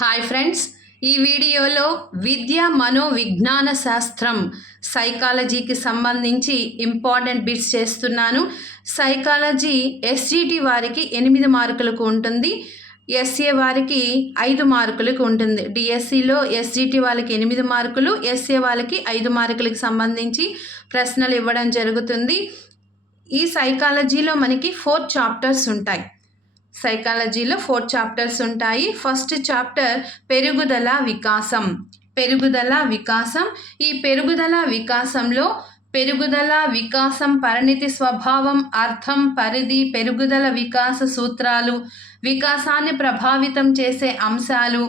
Hi friends, ఈ వీడియోలో విద్య మనోవిజ్ఞాన శాస్త్రం సైకాలజీకి సంబంధించి ఇంపార్టెంట్ బిట్స్ చేస్తున్నాను. సైకాలజీ ఎస్జిటి వారికి 8 మార్కులకు ఉంటుంది, ఎస్ఏ వారికి 5 మార్కులకు ఉంటుంది. డిఎస్సిలో ఎస్జిటి వాళ్ళకి 8 మార్కులు, ఎస్ఏ వాళ్ళకి 5 మార్కులకు సంబంధించి ప్రశ్నలు ఇవ్వడం జరుగుతుంది. ఈ సైకాలజీలో మనకి 4 చాప్టర్స్ ఉంటాయి. సైకాలజీలో 4 చాప్టర్స్ ఉంటాయి. ఫస్ట్ చాప్టర్ పెరుగుదల వికాసం. ఈ పెరుగుదల వికాసంలో పెరుగుదల వికాసం పరిణితి స్వభావం, అర్థం, పరిధి, పెరుగుదల వికాస సూత్రాలు, వికాసాన్ని ప్రభావితం చేసే అంశాలు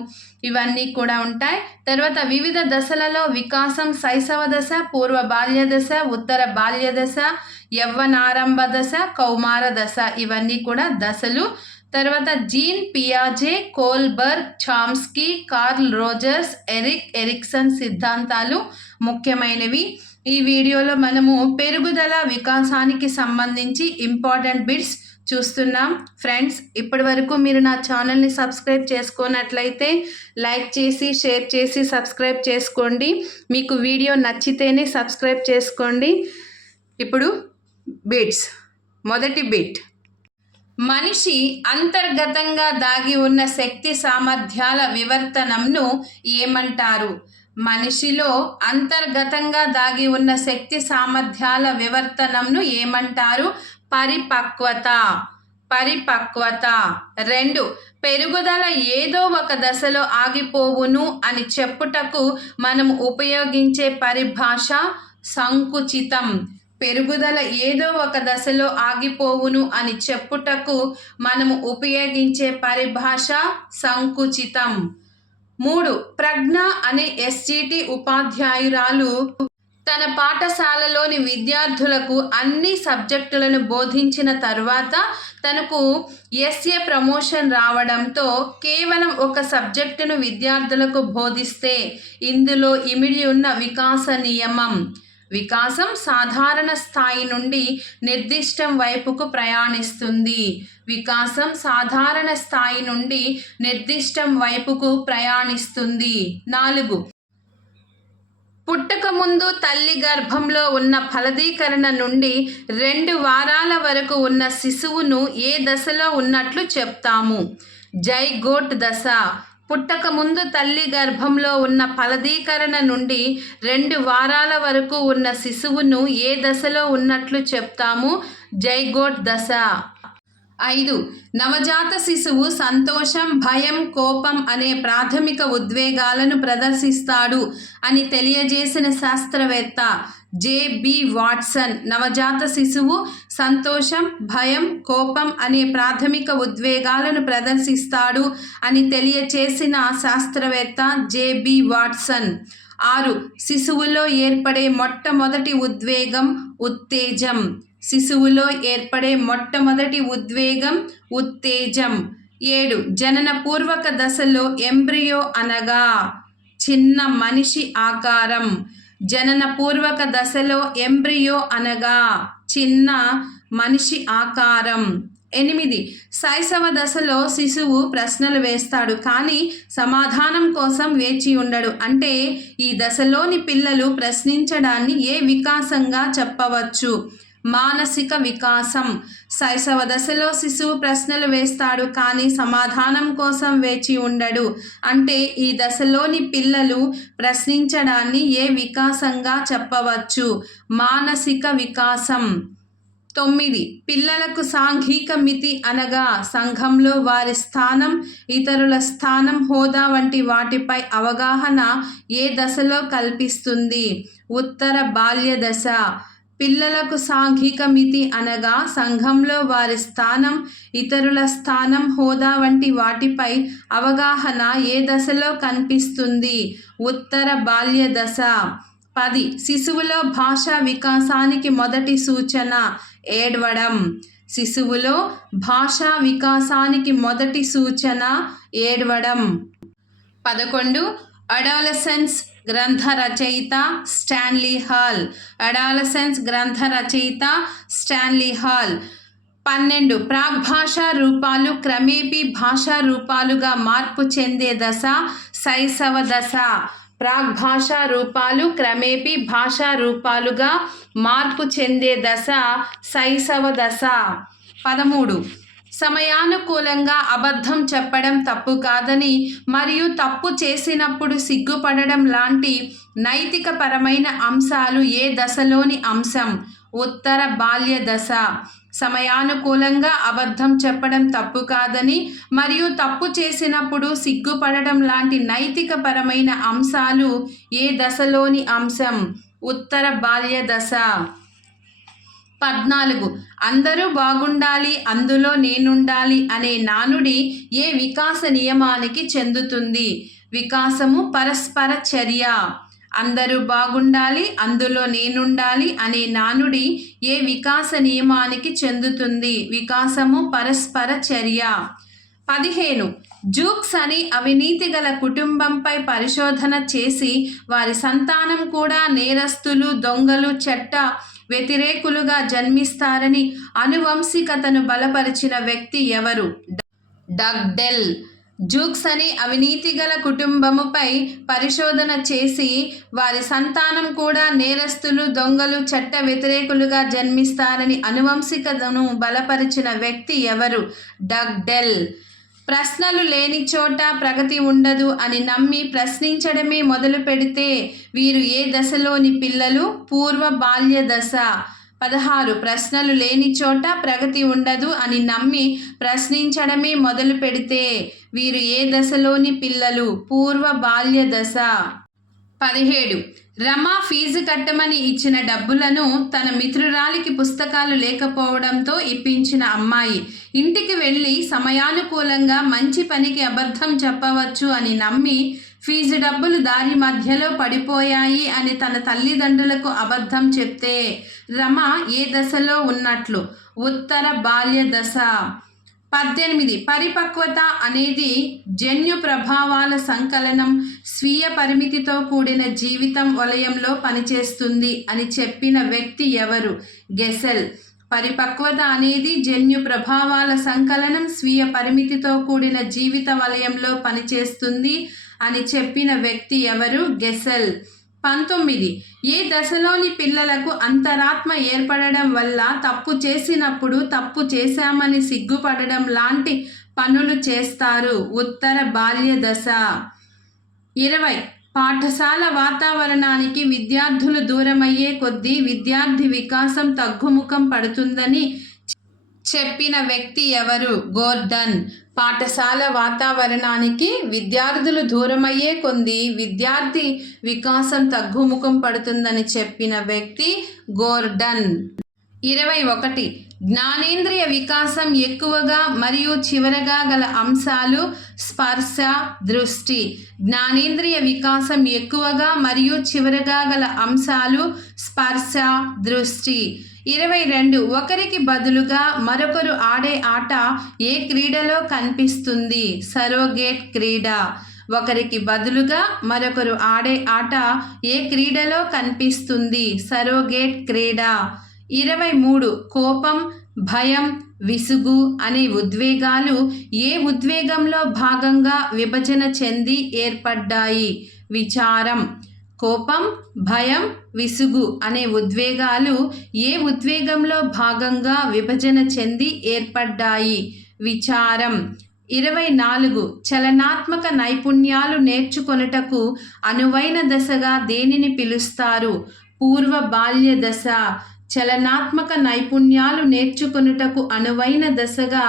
ఇవన్నీ కూడా ఉంటాయి. తర్వాత వివిధ దశలలో వికాసం, శైశవ దశ, పూర్వ బాల్య దశ, ఉత్తర బాల్య దశ, యవ్వనారంభ దశ, కౌమార దశ ఇవన్నీ కూడా దశలు. తర్వాత జీన్ పియాజే, Kohlberg, Chomsky, Carl Rogers, Erikson సిద్ధాంతాలు ముఖ్యమైనవి. ఈ వీడియోలో మనము పెరుగుదల వికాసానికి సంబంధించి ఇంపార్టెంట్ బిట్స్ చూస్తున్నాం. ఫ్రెండ్స్, ఇప్పటి వరకు మీరు నా ఛానల్ని సబ్స్క్రైబ్ చేసుకున్నట్లయితే లైక్ చేసి, షేర్ చేసి సబ్స్క్రైబ్ చేసుకోండి. మీకు వీడియో నచ్చితేనే సబ్స్క్రైబ్ చేసుకోండి. ఇప్పుడు బిట్స్. మొదటి బిట్, మనిషి అంతర్గతంగా దాగి ఉన్న శక్తి సామర్థ్యాల వివర్తనంను ఏమంటారు? మనిషిలో అంతర్గతంగా దాగి ఉన్న శక్తి సామర్థ్యాల వివర్తనంను ఏమంటారు? పరిపక్వత. 2, పెరుగుదల ఏదో ఒక దశలో ఆగిపోవును అని చెప్పుటకు మనం ఉపయోగించే పరిభాష సంకుచితం. పెరుగుదల ఏదో ఒక దశలో ఆగిపోవును అని చెప్పుటకు మనము ఉపయోగించే పరిభాష సంకుచితం. 3, ప్రజ్ఞ అనే ఎస్జిటి ఉపాధ్యాయురాలు తన పాఠశాలలోని విద్యార్థులకు అన్ని సబ్జెక్టులను బోధించిన తర్వాత తనకు ఎస్ఏ ప్రమోషన్ రావడంతో కేవలం ఒక సబ్జెక్టును విద్యార్థులకు బోధిస్తే ఇందులో ఇమిడి ఉన్న వికాస నియమం. వికాసం సాధారణ స్థాయి నుండి నిర్దిష్టం వైపుకు ప్రయాణిస్తుంది. 4, పుట్టక ముందు తల్లి గర్భంలో ఉన్న ఫలదీకరణ నుండి 2 వారాల వరకు ఉన్న శిశువును ఏ దశలో ఉన్నట్లు చెప్తాము? జైగోట్ దశ. పుట్టక ముందు తల్లి గర్భంలో ఉన్న ఫలదీకరణ నుండి 2 వారాల వరకు ఉన్న శిశువును ఏ దశలో ఉన్నట్లు చెప్తాము? జైగోట్ దశ. 5, నవజాత శిశువు సంతోషం, భయం, కోపం అనే ప్రాథమిక ఉద్వేగాలను ప్రదర్శిస్తాడు అని తెలియజేసిన శాస్త్రవేత్త జె.బి. వాట్సన్. నవజాత శిశువు సంతోషం, భయం, కోపం అనే ప్రాథమిక ఉద్వేగాలను ప్రదర్శిస్తాడు అని తెలియచేసిన శాస్త్రవేత్త జె.బి. వాట్సన్. 6, శిశువులో ఏర్పడే మొట్టమొదటి ఉద్వేగం ఉత్తేజం. శిశువులో ఏర్పడే మొట్టమొదటి ఉద్వేగం ఉత్తేజం. 7, జనన పూర్వక దశలో ఎంబ్రియో అనగా చిన్న మనిషి ఆకారం. జనన పూర్వక దశలో ఎంబ్రియో అనగా చిన్న మనిషి ఆకారం. 8, శైశవ దశలో శిశువు ప్రశ్నలు వేస్తాడు కానీ సమాధానం కోసం వేచి ఉండడు. అంటే ఈ దశలోని పిల్లలు ప్రశ్నించడాన్ని ఏ వికాసంగా చెప్పవచ్చు? మానసిక వికాసం. శైశవ దశలో శిశువు ప్రశ్నలు వేస్తాడు కానీ సమాధానం కోసం వేచి ఉండడు. అంటే ఈ దశలోని పిల్లలు ప్రశ్నించడాన్ని ఏ వికాసంగా చెప్పవచ్చు? మానసిక వికాసం. 9, పిల్లలకు సాంఘిక మితి అనగా సంఘంలో వారి స్థానం, ఇతరుల స్థానం, హోదా వంటి వాటిపై అవగాహన ఏ దశలో కల్పిస్తుంది? ఉత్తర బాల్య దశ. పిల్లలకు సాంఘిక మితి అనగా సంఘంలో వారి స్థానం, ఇతరుల స్థానం, హోదా వంటి వాటిపై అవగాహన ఏ దశలో కనిపిస్తుంది? ఉత్తర బాల్య దశ. 10, శిశువులో భాషా వికాసానికి మొదటి సూచన ఏడవడం. శిశువులో భాషా వికాసానికి మొదటి సూచన ఏడవడం. 11, అడాలసెన్స్ గ్రంథ రచయిత స్టాన్లీ హాల్. అడాలసెన్స్ గ్రంథ రచయిత స్టాన్లీ హాల్. 12 ప్రాగ్భాషా రూపాలు క్రమేపీ భాషా రూపాలుగా మార్పు చెందే దశ శైశవ దశ. ప్రాగ్భాషా రూపాలు క్రమేపీ భాషా రూపాలుగా మార్పు చెందే దశ శైశవ దశ. 13 సమయానుకూలంగా అబద్ధం చెప్పడం తప్పు కాదని మరియు తప్పు చేసినప్పుడు సిగ్గుపడడం లాంటి నైతికపరమైన అంశాలు ఏ దశలోని అంశం? ఉత్తర బాల్య దశ. సమయానుకూలంగా అబద్ధం చెప్పడం తప్పు కాదని మరియు తప్పు చేసినప్పుడు సిగ్గుపడడం లాంటి నైతికపరమైన అంశాలు ఏ దశలోని అంశం? ఉత్తర బాల్య దశ. 14 అందరూ బాగుండాలి అందులో నేనుండాలి అనే నానుడి ఏ వికాస నియమానికి చెందుతుంది? వికాసము పరస్పర చర్య. అందరూ బాగుండాలి అందులో నేనుండాలి అనే నానుడి ఏ వికాస నియమానికి చెందుతుంది? వికాసము పరస్పర చర్య. 15 జూక్స్ అని అవినీతి గల కుటుంబంపై పరిశోధన చేసి వారి సంతానం కూడా నేరస్తులు, దొంగలు, చట్ట వ్యతిరేకులుగా జన్మిస్తారని అనువంశికతను బలపరిచిన వ్యక్తి ఎవరు? డగ్డెల్. జూక్స్ అని అవినీతి గల కుటుంబముపై పరిశోధన చేసి వారి సంతానం కూడా నేరస్తులు, దొంగలు, చట్ట వ్యతిరేకులుగా జన్మిస్తారని అనువంశికతను బలపరిచిన వ్యక్తి ఎవరు? డగ్డెల్. ప్రశ్నలు లేని చోట ప్రగతి ఉండదు అని నమ్మి ప్రశ్నించడమే మొదలు పెడితే వీరు ఏ దశలోని పిల్లలు? పూర్వ బాల్య దశ. 16 ప్రశ్నలు లేని చోట ప్రగతి ఉండదు అని నమ్మి ప్రశ్నించడమే మొదలు పెడితే వీరు ఏ దశలోని పిల్లలు? పూర్వ బాల్య దశ. 17 రమ ఫీజు కట్టమని ఇచ్చిన డబ్బులను తన మిత్రురాలికి పుస్తకాలు లేకపోవడంతో ఇప్పించిన అమ్మాయి ఇంటికి వెళ్ళి సమయానుకూలంగా మంచి పనికి అబద్ధం చెప్పవచ్చు అని నమ్మి ఫీజు డబ్బులు దారి మధ్యలో పడిపోయాయి అని తన తల్లిదండ్రులకు అబద్ధం చెప్తే రమ ఏ దశలో ఉన్నట్లు? ఉత్తర బాల్య దశ. 18 పరిపక్వత అనేది జన్యు ప్రభావాల సంకలనం, స్వీయ పరిమితితో కూడిన జీవితం వలయంలో పనిచేస్తుంది అని చెప్పిన వ్యక్తి ఎవరు? గెసెల్. పరిపక్వత అనేది జన్యు ప్రభావాల సంకలనం, స్వీయ పరిమితితో కూడిన జీవిత వలయంలో పనిచేస్తుంది అని చెప్పిన వ్యక్తి ఎవరు? గెసెల్. 19 ఏ దశలోని పిల్లలకు అంతరాత్మ ఏర్పడడం వల్ల తప్పు చేసినప్పుడు తప్పు చేశామని సిగ్గుపడడం లాంటి పనులు చేస్తారు? ఉత్తర బాల్య దశ. 20 పాఠశాల వాతావరణానికి విద్యార్థులు దూరమయ్యే కొద్దీ విద్యార్థి వికాసం తగ్గుముఖం పడుతుందని చెప్పిన వ్యక్తి ఎవరు? గోర్డన్. పాఠశాల వాతావరణానికి విద్యార్థులు దూరమయ్యే కొద్దీ విద్యార్థి వికాసం తగ్గుముఖం పడుతుందని చెప్పిన వ్యక్తి గోర్డన్. 21 జ్ఞానేంద్రియ వికాసం ఎక్కువగా మరియు చివరగా గల అంశాలు స్పర్శ, దృష్టి. జ్ఞానేంద్రియ వికాసం ఎక్కువగా మరియు చివరగా గల అంశాలు స్పర్శ, దృష్టి. 22 ఒకరికి బదులుగా మరొకరు ఆడే ఆట ఏ క్రీడలో కనిపిస్తుంది? సరోగేట్ క్రీడ. ఒకరికి బదులుగా మరొకరు ఆడే ఆట ఏ క్రీడలో కనిపిస్తుంది? సరోగేట్ క్రీడ. 23 కోపం, భయం, విసుగు అనే ఉద్వేగాలు ఏ ఉద్వేగంలో భాగంగా విభజన చెంది ఏర్పడ్డాయి? విచారం. కోపం, భయం, విసుగు అనే ఉద్వేగాలు ఏ ఉద్వేగంలో భాగంగా విభజన చెంది ఏర్పడ్డాయి? విచారం. 24 చలనాత్మక నైపుణ్యాలు నేర్చుకొనుటకు అనువైన దశగా దేనిని పిలుస్తారు? పూర్వ బాల్య దశ. చలనాత్మక నైపుణ్యాలు నేర్చుకొనుటకు అనువైన దశగా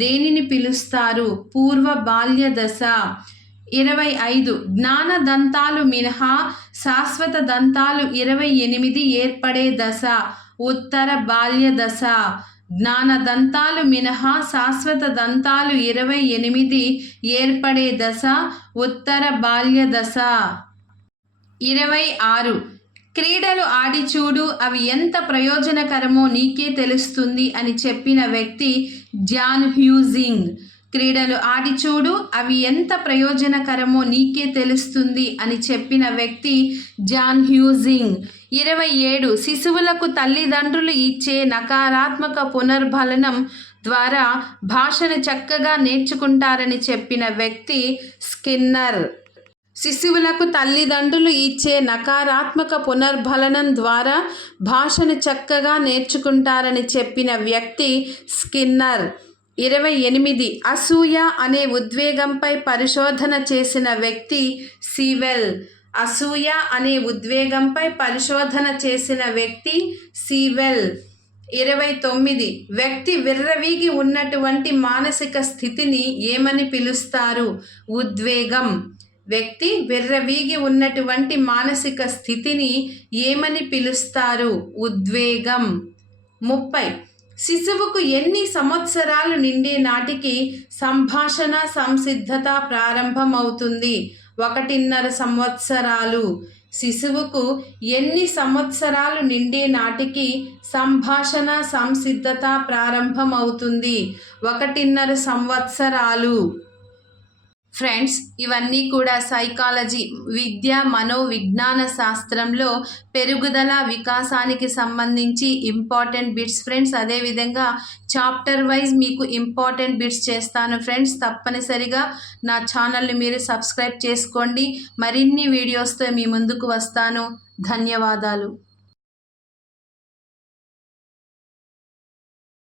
దేనిని పిలుస్తారు? పూర్వ బాల్య దశ. 25 జ్ఞాన దంతాలు మినహా శాశ్వత దంతాలు 28 ఏర్పడే దశ. ఉత్తర బాల్య దశ. జ్ఞాన దంతాలు మినహా శాశ్వత దంతాలు 28 ఏర్పడే దశ. ఉత్తర బాల్య దశ. 26 క్రీడలు ఆడి చూడు, అవి ఎంత ప్రయోజనకరమో నీకే తెలుస్తుంది అని చెప్పిన వ్యక్తి జాన్ హ్యూజింగ్. క్రీడలు ఆడి చూడు, అవి ఎంత ప్రయోజనకరమో నీకే తెలుస్తుంది అని చెప్పిన వ్యక్తి జాన్ హ్యూజింగ్. 27 శిశువులకు తల్లిదండ్రులు ఇచ్చే నకారాత్మక పునర్బలనం ద్వారా భాషను చక్కగా నేర్చుకుంటారని చెప్పిన వ్యక్తి స్కిన్నర్. శిశువులకు తల్లిదండ్రులు ఇచ్చే నకారాత్మక పునర్బలనం ద్వారా భాషను చక్కగా నేర్చుకుంటారని చెప్పిన వ్యక్తి స్కిన్నర్. 28 అసూయ అనే ఉద్వేగంపై పరిశోధన చేసిన వ్యక్తి సీవెల్. అసూయ అనే ఉద్వేగంపై పరిశోధన చేసిన వ్యక్తి సీవెల్. 29 వ్యక్తి విర్రవీగి ఉన్నటువంటి మానసిక స్థితిని ఏమని పిలుస్తారు? ఉద్వేగం. వ్యక్తి విర్రవీగి ఉన్నటువంటి మానసిక స్థితిని ఏమని పిలుస్తారు? ఉద్వేగం. 30 శిశువుకు ఎన్ని సంవత్సరాలు నిండే నాటికి సంభాషణ సంసిద్ధత ప్రారంభమవుతుంది? 1.5 సంవత్సరాలు. శిశువుకు ఎన్ని సంవత్సరాలు నిండే నాటికి సంభాషణ సంసిద్ధత ప్రారంభమవుతుంది? 1.5 సంవత్సరాలు. ఫ్రెండ్స్, ఇవన్నీ కూడా సైకాలజీ విద్య మనోవిజ్ఞాన శాస్త్రంలో పెరుగుదల వికాసానికి సంబంధించి ఇంపార్టెంట్ బిట్స్ ఫ్రెండ్స్. అదేవిధంగా చాప్టర్ వైజ్ మీకు ఇంపార్టెంట్ బిట్స్ చేస్తాను ఫ్రెండ్స్. తప్పనిసరిగా నా ఛానల్ని మీరు సబ్స్క్రైబ్ చేసుకోండి. మరిన్ని వీడియోస్తో మీ ముందుకు వస్తాను. ధన్యవాదాలు.